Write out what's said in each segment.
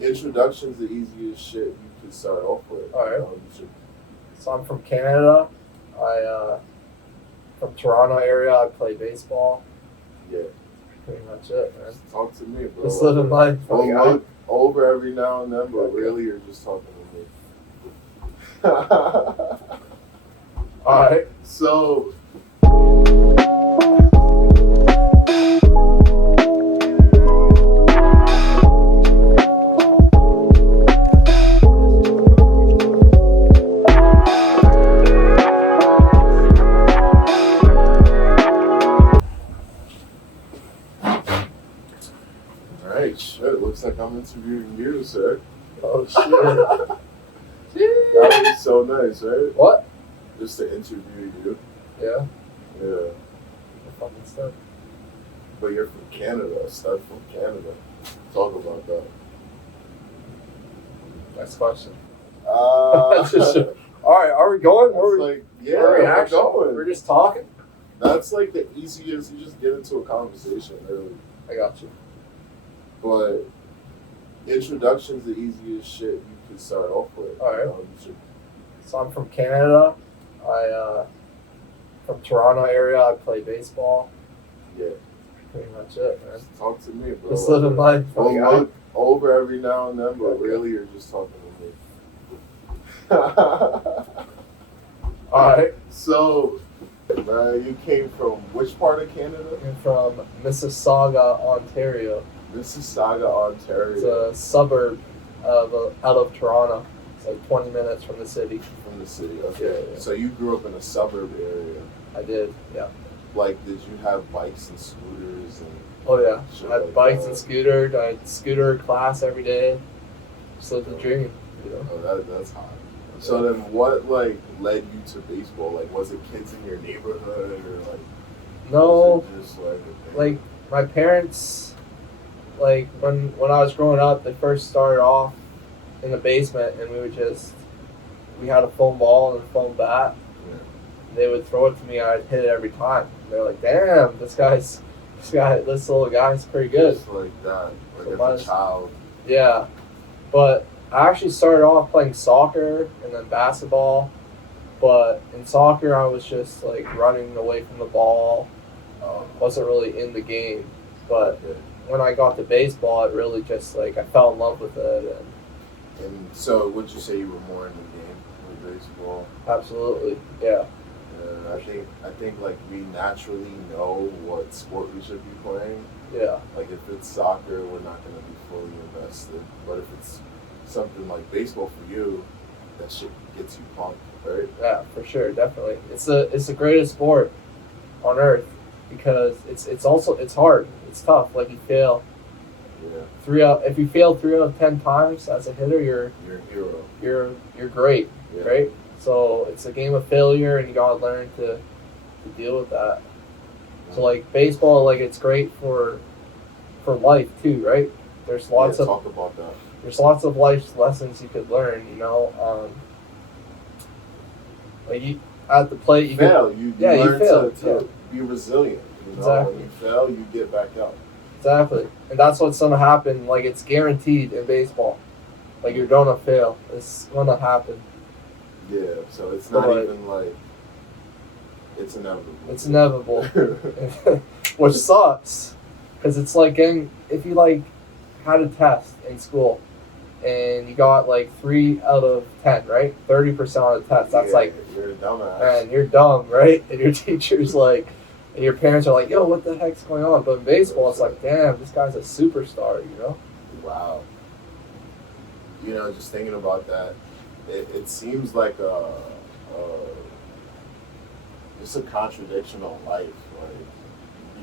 Introduction's the easiest shit you could start off with. All right. You should, So I'm from Canada. From Toronto area. I play baseball. yeah. Pretty much it, man. Just talk to me, bro. Just living life. We'll look over every now and then, but really you're just talking to me. All right. So, alright, shit, looks like I'm interviewing you, sir. Oh shit. That would be so nice, right? What? Just to interview you. Yeah. Yeah. Fucking stuff. But you're from Canada, a stud from Canada. Talk about that. Next question. All All right. Are we going? yeah, we're we're reaction? going. We're just talking. That's like the easiest. You just get into a conversation, really. I got you. But introduction's the easiest shit you could start off with. All right. You should, So I'm from Canada. From Toronto area. I play baseball. yeah. Pretty much it, man. Just talk to me, bro. Just living life. We'll look over every now and then, but really you're just talking to me. All right. So, you came from which part of Canada? I'm from Mississauga, Ontario. Mississauga, Ontario. It's a suburb out of Toronto. It's like 20 minutes from the city. From the city, okay. Yeah. So you grew up in a suburb area. I did, yeah. Like, did you have bikes and scooters and Oh yeah. shit I had like bikes that? and scooters. I had scooter class every day. Just lived the dream, you know. Oh, that's hot. So then, what like led you to baseball? Like, was it kids in your neighborhood or like? No, was it just like a thing? like my parents, like when I was growing up, they first started off in the basement, and we had a foam ball and a foam bat. Yeah. They would throw it to me, and I'd hit it every time. They're like, "Damn, this little guy's pretty good." Just like that, like So as a child. Yeah, but I actually started off playing soccer and then basketball. But in soccer, I was just like running away from the ball. Wasn't really in the game. But when I got to baseball, it really just like I fell in love with it. And so, would you say you were more in the game with baseball? Absolutely, yeah. I think like we naturally know what sport we should be playing. Yeah. Like if it's soccer, we're not going to be fully invested. But if it's something like baseball for you, that shit gets you pumped, right? Yeah, for sure, definitely. It's the greatest sport on earth because it's hard. It's tough. Like you fail Yeah. if you fail 3 out of 10 times as a hitter, You're a hero. you're great, Yeah. right? So it's a game of failure, and you gotta learn to deal with that. So like baseball, like it's great for life too, right? There's lots of talk about that. there's lots of life lessons you could learn. You know, like you at the plate, you fail. Can, you yeah, learn you fail. to be resilient. You know, Exactly. when you fail, you get back up. Exactly, and that's what's gonna happen. Like it's guaranteed in baseball. Like you're gonna fail. It's gonna happen. Yeah. So it's not But, even like it's inevitable. It's inevitable, which sucks, because it's like if you like had a test in school, and you got like 3 out of 10, right? 30% on the test. That's like, you're a dumbass. man, you're dumb, right? And your teacher's like, and your parents are like, yo, what the heck's going on? But in baseball, it's like, damn, this guy's a superstar, you know? Wow. You know, just thinking about that, it seems like just a contradiction on life, right?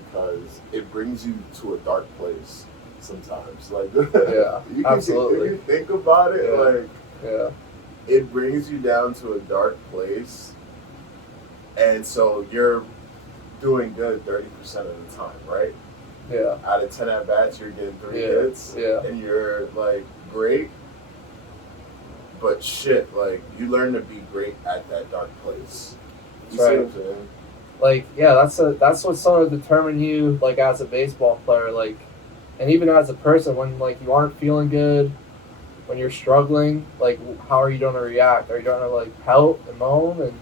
Because it brings you to a dark place sometimes. Like, Yeah, you absolutely. If you think about it, Yeah. like, Yeah, it brings you down to a dark place, and so you're doing good 30% of the time, right? yeah, Out of 10 at bats, you're getting 3 Yeah, hits, yeah. and you're like great. But shit, like you learn to be great at that dark place. You That's see right. what I'm saying? like, yeah, that's what's gonna determine you, like, as a baseball player, like, and even as a person, when, like, you aren't feeling good, when you're struggling, like how are you going to react? Are you going to like pout and moan,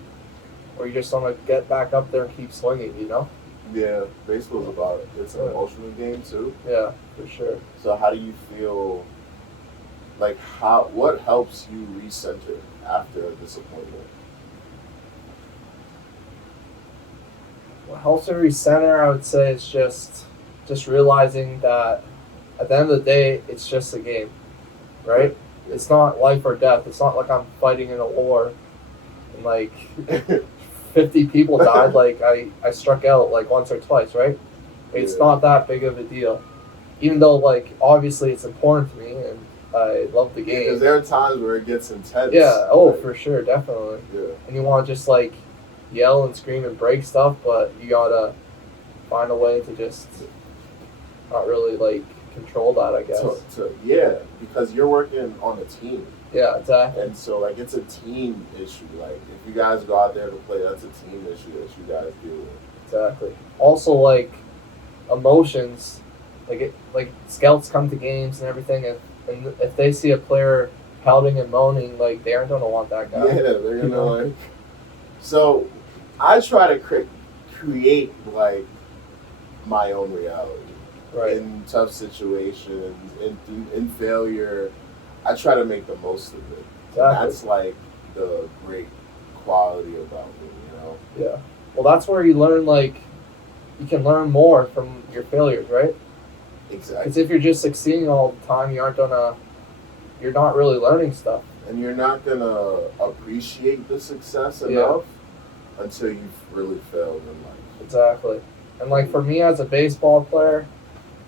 or you just want to get back up there and keep swinging? You know? Yeah, baseball's about it. It's an emotional game too. Yeah, for sure. So how do you feel? Like what helps you recenter after a disappointment? What helps me recenter, I would say, is just realizing that at the end of the day, it's just a game, right? It's not life or death. It's not like I'm fighting in a war and like 50 people died. Like I struck out like once or twice, right? It's not that big of a deal. Even though like obviously it's important to me and I love the game. Because there are times where it gets intense. Yeah, oh, for sure, definitely. Yeah. And you want to just like yell and scream and break stuff, but you gotta find a way to just not really like control that, I guess. Yeah, because you're working on a team. Yeah, exactly. And so like it's a team issue. Like if you guys go out there to play, that's a team issue that you guys deal with. Exactly. Also, like emotions, like scouts come to games and everything, and if they see a player pouting and moaning, like they aren't gonna want that guy. Yeah, they're gonna like. So, I try to create like my own reality. Right. In tough situations, in failure, I try to make the most of it. Exactly. And that's like the great quality about me, you know? Yeah. Well, that's where you learn, like, you can learn more from your failures, right? Exactly. Because if you're just succeeding all the time, you're not really learning stuff. And you're not gonna appreciate the success enough until you've really failed in life. Exactly. And like for me as a baseball player,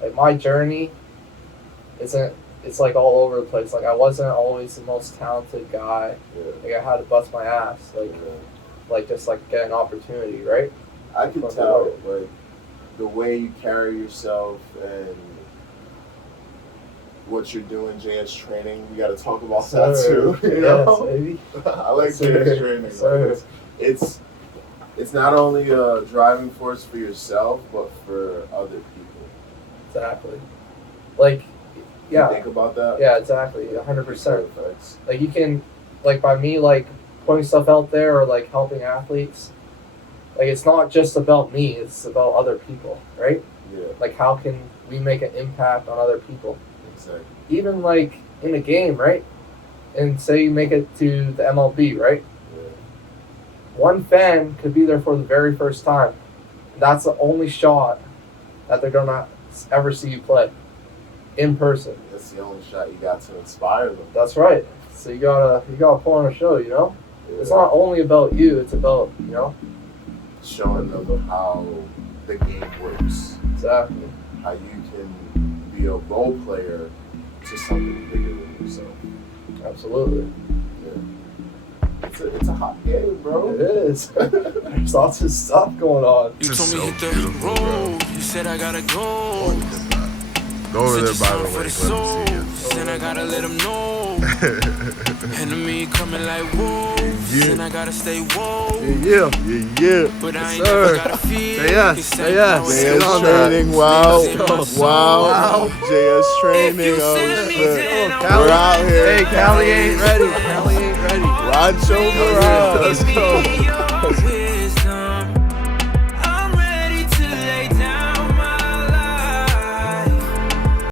like my journey it's like all over the place. Like I wasn't always the most talented guy. Yeah. Like I had to bust my ass. Like just like get an opportunity, right? I can tell like the way you carry yourself and what you're doing, JS training. We got to talk about that too. You know? Maybe. I like JS training. Like it's not only a driving force for yourself, but for other people. Exactly. Like, yeah. You think about that? Yeah, exactly. 100%. Like you can, like by me, like putting stuff out there or like helping athletes. Like it's not just about me; it's about other people, right? Yeah. Like how can we make an impact on other people? Exactly. Even like in a game, right? And say you make it to the MLB, right? Yeah. One fan could be there for the very first time. That's the only shot that they're gonna ever see you play in person. That's the only shot you got to inspire them. That's right. So you gotta put on a show, you know? Yeah. It's not only about you, it's about, you know, showing them how the game works. Exactly. How you can be a role player to something bigger than yourself. Absolutely. Yeah. It's a hot game, bro. It is. There's lots of stuff going on. You told me hit the road. You said I gotta go. Go over there, by the way. Let me see you. Then I gotta let them know. Enemy coming like wolves. Yeah. Then I gotta stay woke. Yeah. But I ain't Yes, never sir. gotta feel. Say yes. Say yes. JS Get on training, that. wow. JS training, we're out here. Hey, Callie ain't ready. Callie ain't ready. Rancho Mirage. Let's go.